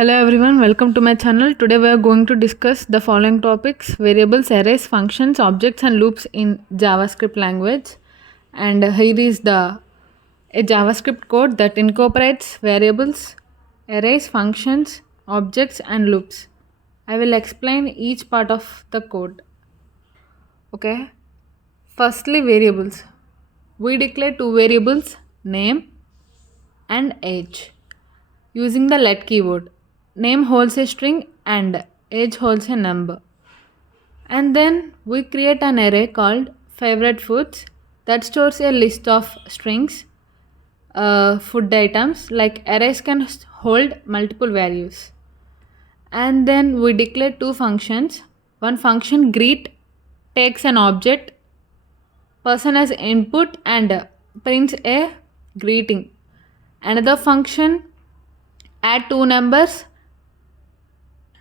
Hello everyone, welcome to my channel. Today we are going to discuss the following topics: variables, arrays, functions, objects and loops in JavaScript language. And here is a JavaScript code that incorporates variables, arrays, functions, objects and loops. I will explain each part of the code. Okay. Firstly, variables. We declare two variables, name and age, using the let keyword. Name holds a string and age holds a number. And then we create an array called favorite foods that stores a list of strings, food items. Like arrays can hold multiple values. And then we declare two functions. One function greet takes an object, person as input and prints a greeting. Another function add two numbers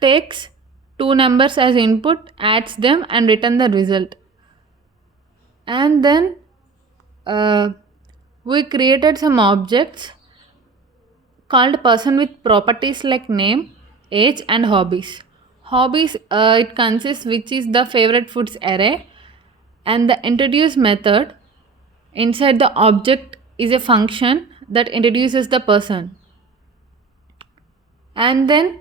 takes two numbers as input, adds them and return the result. And then we created some objects called person with properties like name, age and hobbies. Hobbies, it consists which is the favorite foods array, and the introduce method inside the object is a function that introduces the person. And then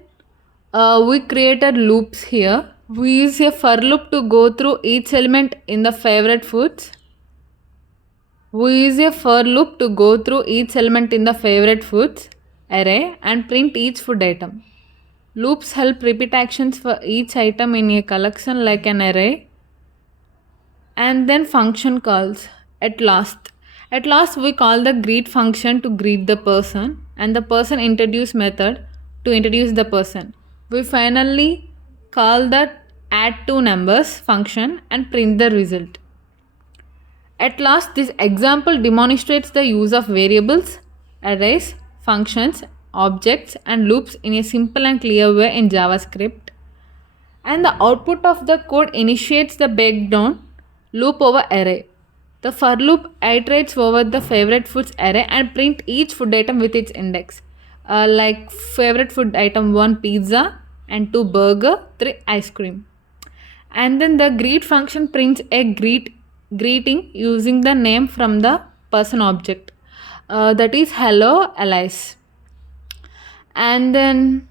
we created loops here. We use a for loop to go through each element in the favorite foods. We use a for loop to go through each element in the favorite foods array and print each food item. Loops help repeat actions for each item in a collection like an array. And then function calls. At last we call the greet function to greet the person, and the person introduce method to introduce the person. We finally call the add two numbers function and print the result. At last, this example demonstrates the use of variables, arrays, functions, objects and loops in a simple and clear way in JavaScript. And the output of the code initiates the breakdown loop over array. The for loop iterates over the favorite foods array and print each food item with its index. Like favorite food item 1 pizza and 2 burger, 3 ice cream. And then the greet function prints a greeting using the name from the person object, that is hello Alice. And then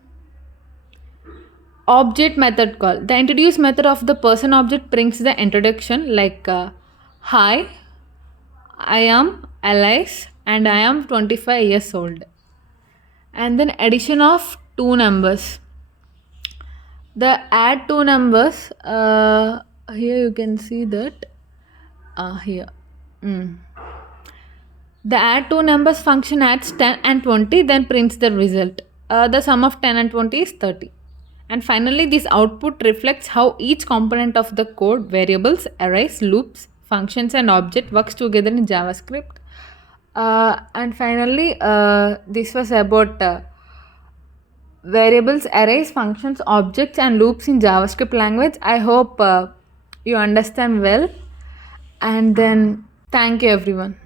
object method call. The introduce method of the person object prints the introduction like hi, I am Alice and I am 25 years old. And then addition of two numbers. The add two numbers, here you can see that here. The add two numbers function adds 10 and 20, then prints the result. The sum of 10 and 20 is 30. And finally, this output reflects how each component of the code, variables, arrays, loops, functions and object works together in JavaScript. And finally, this was about variables, arrays, functions, objects and loops in JavaScript language. I hope you understand well. And then thank you everyone.